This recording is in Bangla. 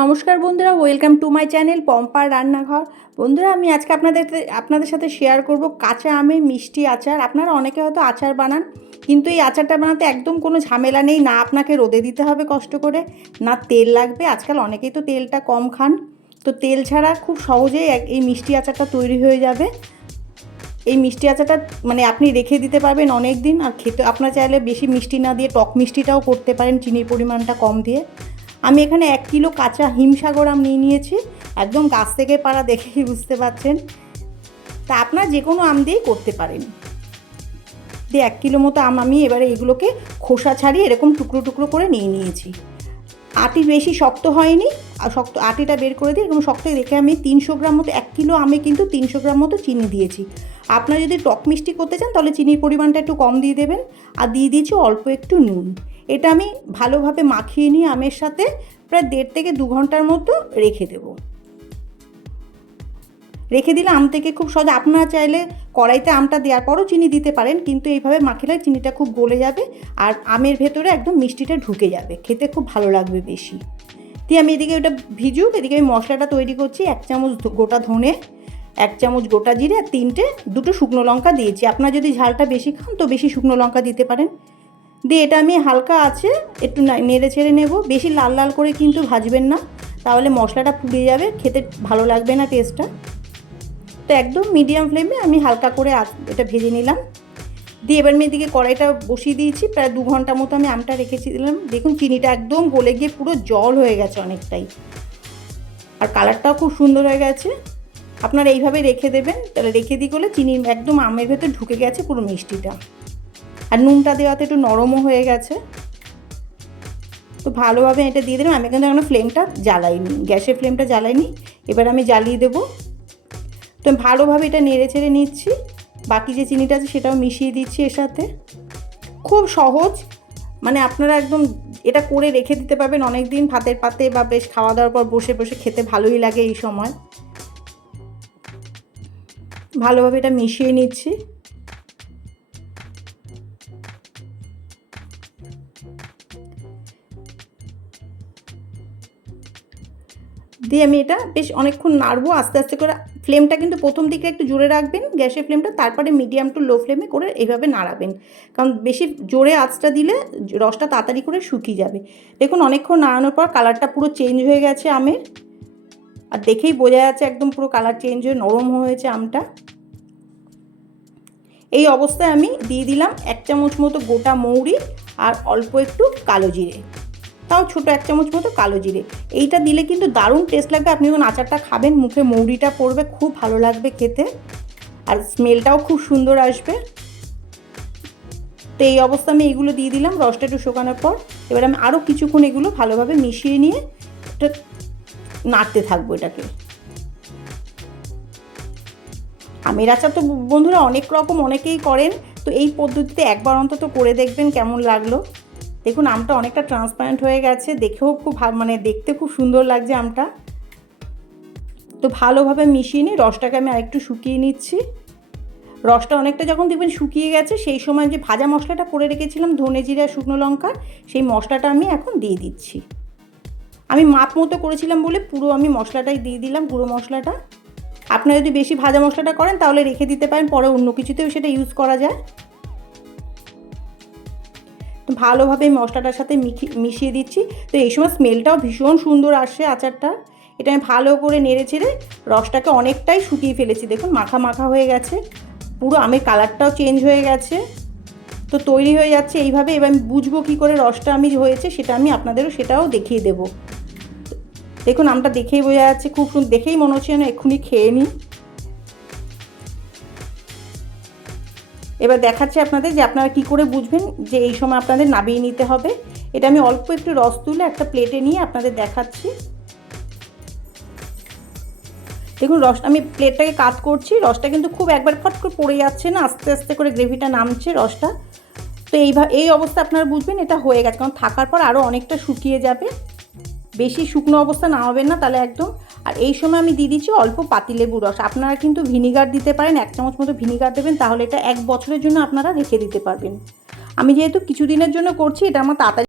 নমস্কার বন্ধুরা ওয়েলকাম টু মাই চ্যানেল পম্পার রান্নাঘর। বন্ধুরা, আমি আজকে আপনাদের আপনাদের সাথে শেয়ার করব কাঁচা আমের মিষ্টি আচার। আপনারা অনেকে হয়তো আচার বানান, কিন্তু এই আচারটা বানাতে একদম কোনো ঝামেলা নেই। না আপনাকে রোদে দিতে হবে কষ্ট করে, না তেল লাগবে। আজকাল অনেকেই তো তেলটা কম খান। তো তেল ছাড়া খুব সহজেই এই মিষ্টি আচারটা তৈরি হয়ে যাবে। এই মিষ্টি আচারটা মানে আপনি রেখে দিতে পারবেন অনেক দিন আর খেতে আপনার চাইলে বেশি মিষ্টি না দিয়ে টক মিষ্টিটাও করতে পারেন, চিনির পরিমাণটা কম দিয়ে। আমি এখানে এক কিলো কাঁচা হিমসাগর আম নিয়ে নিয়েছি। একদম গাছ থেকে পাড়া দেখেই বুঝতে পারছেন। তা আপনার যে কোনো আম দিয়েই করতে পারেন। দিয়ে এক কিলো মতো আম আমি এবারে এগুলোকে খোসা ছাড়িয়ে এরকম টুকরো টুকরো করে নিয়ে নিয়েছি। আটি বেশি শক্ত হয়নি। আর শক্ত, আটিটা বের করে দিই এরকম শক্ত রেখে আমি তিনশো গ্রাম মতো, এক কিলো আমে কিন্তু তিনশো গ্রাম মতো চিনি দিয়েছি। আপনারা যদি টক মিষ্টি করতে চান তাহলে চিনির পরিমাণটা একটু কম দিয়ে দেবেন। আর দিয়ে দিয়েছি অল্প একটু নুন। এটা আমি ভালোভাবে মাখিয়ে নিয়ে আমের সাথে প্রায় দেড় থেকে দু ঘণ্টার মতো রেখে দেবো। রেখে দিলে আম থেকে খুব সহজে, আপনারা চাইলে কড়াইতে আমটা দেওয়ার পরও চিনি দিতে পারেন, কিন্তু এইভাবে মাখিলে চিনিটা খুব গলে যাবে আর আমের ভেতরে একদম মিষ্টিটা ঢুকে যাবে, খেতে খুব ভালো লাগবে বেশি। দিয়ে আমি এদিকে ওটা ভিজুক, এদিকে আমি মশলাটা তৈরি করছি, এক চামচ গোটা ধনে, এক চামচ গোটা জিরে আর তিনটে দুটো শুকনো লঙ্কা দিয়েছি। আপনারা যদি ঝালটা বেশি খান তো বেশি শুকনো লঙ্কা দিতে পারেন। দিয়ে এটা আমি হালকা আছে, একটু নেড়ে ছেড়ে নেব। বেশি লাল লাল করে কিন্তু ভাজবেন না, তাহলে মশলাটা পুড়ে যাবে, খেতে ভালো লাগবে না টেস্টটা তো একদম মিডিয়াম ফ্লেমে আমি হালকা করে এটা ভেজে নিলাম। দিয়ে এবার আমি এদিকে কড়াইটা বসিয়ে দিয়েছি, প্রায় দু ঘণ্টা মতো আমি আমটা রেখেছিলাম। দেখুন চিনিটা একদম গলে গিয়ে পুরো জল হয়ে গেছে অনেকটাই। আর কালারটাও খুব সুন্দর হয়ে গেছে। আপনারা এইভাবে রেখে দেবেন, তাহলে রেখে দিই করলে চিনি একদম আমের ভেতর ঢুকে গেছে পুরো মিষ্টিটা। আর নুনটা দেওয়াতে একটু নরমও হয়ে গেছে। তো ভালোভাবে এটা দিয়ে দিলাম। আমি কিন্তু এখনও ফ্লেমটা জ্বালাইনি, গ্যাসের ফ্লেমটা জ্বালাইনি। এবার আমি জ্বালিয়ে দেবো। তো ভালোভাবে এটা নেড়ে ছেড়ে নিচ্ছি। বাকি যে চিনিটা আছে সেটাও মিশিয়ে দিচ্ছি এর সাথে। খুব সহজ। মানে আপনারা একদম এটা করে রেখে দিতে পারবেন অনেক দিন ভাতের পাতে বা বেশ খাওয়া দাওয়ার পর বসে বসে খেতে ভালোই লাগে এই সময়। ভালোভাবে এটা মিশিয়ে নিচ্ছি। দিয়ে আমি এটা বেশ অনেকক্ষণ নাড়বো, আস্তে আস্তে করে ফ্লেমটা কিন্তু প্রথম দিকে একটু জোরে রাখবেন, গ্যাসের ফ্লেমটা, তারপরে মিডিয়াম টু লো ফ্লেমে করে এইভাবে নাড়াবেন। কারণ বেশি জোরে আঁচটা দিলে রসটা তাড়াতাড়ি করে শুকিয়ে যাবে। দেখুন, অনেকক্ষণ নাড়ানোর পর কালারটা পুরো চেঞ্জ হয়ে গেছে আমের। আর দেখেই বোঝা যাচ্ছে একদম পুরো কালার চেঞ্জ হয়ে নরম হয়েছে আমটা। এই অবস্থায় আমি দিয়ে দিলাম এক চামচ মতো গোটা মৌরি আর অল্প একটু কালো জিরে। তাও ছোটো এক চামচ মতো কালো জিরে। এইটা দিলে কিন্তু দারুণ টেস্ট লাগবে। আপনি যখন আচারটা খাবেন, মুখে মৌরিটা পড়বে, খুব ভালো লাগবে খেতে। আর স্মেলটাও খুব সুন্দর আসবে। তো এই অবস্থা আমি এগুলো দিয়ে দিলাম রসটা একটু শুকানোর পর। এবার আমি আরও কিছুক্ষণ এগুলো ভালোভাবে মিশিয়ে নিয়ে এটা নাড়তে থাকব এটাকে। আমের আচার তো বন্ধুরা অনেক রকম, অনেকেই করেন। তো এই পদ্ধতিতে একবার অন্তত করে দেখবেন কেমন লাগল। দেখুন, আমটা অনেকটা ট্রান্সপারেন্ট হয়ে গেছে। দেখেও খুব মানে দেখতে খুব সুন্দর লাগছে আমটা। তো ভালোভাবে মিশিয়ে নিই রসটাকে আমি আরেকটু শুকিয়ে নিচ্ছি। রসটা অনেকটা যখন দেখবেন শুকিয়ে গেছে, সেই সময় যে ভাজা মশলাটা করে রেখেছিলাম, ধনে জিরা, শুকনো লঙ্কা, সেই মশলাটা আমি এখন দিয়ে দিচ্ছি। আমি মাপ মতো করেছিলাম বলে পুরো আমি মশলাটাই দিয়ে দিলাম, গুঁড়ো মশলাটা। আপনারা যদি বেশি ভাজা মশলাটা করেন, তাহলে রেখে দিতে পারেন, পরে অন্য কিছুতেও সেটা ইউজ করা যায়। ভালোভাবে মশলাটার সাথে মিশিয়ে দিচ্ছি। তো এই সময় স্মেলটাও ভীষণ সুন্দর আসে আচারটা। এটা আমি ভালো করে নেড়ে চেড়ে রসটাকে অনেকটাই শুকিয়ে ফেলেছি। দেখুন, মাখা মাখা হয়ে গেছে। পুরো আমের কালারটাও চেঞ্জ হয়ে গেছে। তো তৈরি হয়ে যাচ্ছে এইভাবে। এবার আমি বুঝব কী করে রসটা আমি হয়েছে, সেটা আমি আপনাদেরও সেটাও দেখিয়ে দেবো। দেখুন, আমটা দেখেই বোঝা যাচ্ছে। খুব সুন্দর দেখেই মনে হচ্ছে যেন এক্ষুনি খেয়ে নিই। এবার দেখাচ্ছি আপনাদের যে আপনারা কি করে বুঝবেন যে এই সময় আপনাদের নাবিয়ে নিতে হবে। এটা আমি অল্প একটু রস তুলে একটা প্লেটে নিয়ে আপনাদের দেখাচ্ছি। দেখুন, রস, আমি প্লেটটাকে কাট করছি, রসটা কিন্তু খুব একবার ফট করে পড়ে যাচ্ছে না, আস্তে আস্তে করে গ্রেভিটা নামছে রসটা। তো এইভাবে এই অবস্থা আপনারা বুঝবেন, এটা হয়ে গেছে, কারণ থাকার পর আরও অনেকটা শুকিয়ে যাবে। বেশি শুকনো অবস্থা না হবেন না তাহলে একদম। আর এই সময় আমি দিয়ে দিচ্ছি অল্প পাতিলেবু রস। আপনারা কিন্তু ভিনিগার দিতে পারেন, এক চামচ মতো ভিনিগার দেবেন, তাহলে এটা এক বছরের জন্য আপনারা রেখে দিতে পারবেন। আমি যেহেতু কিছুদিনের জন্য করছি, এটা আমার তাড়াতাড়ি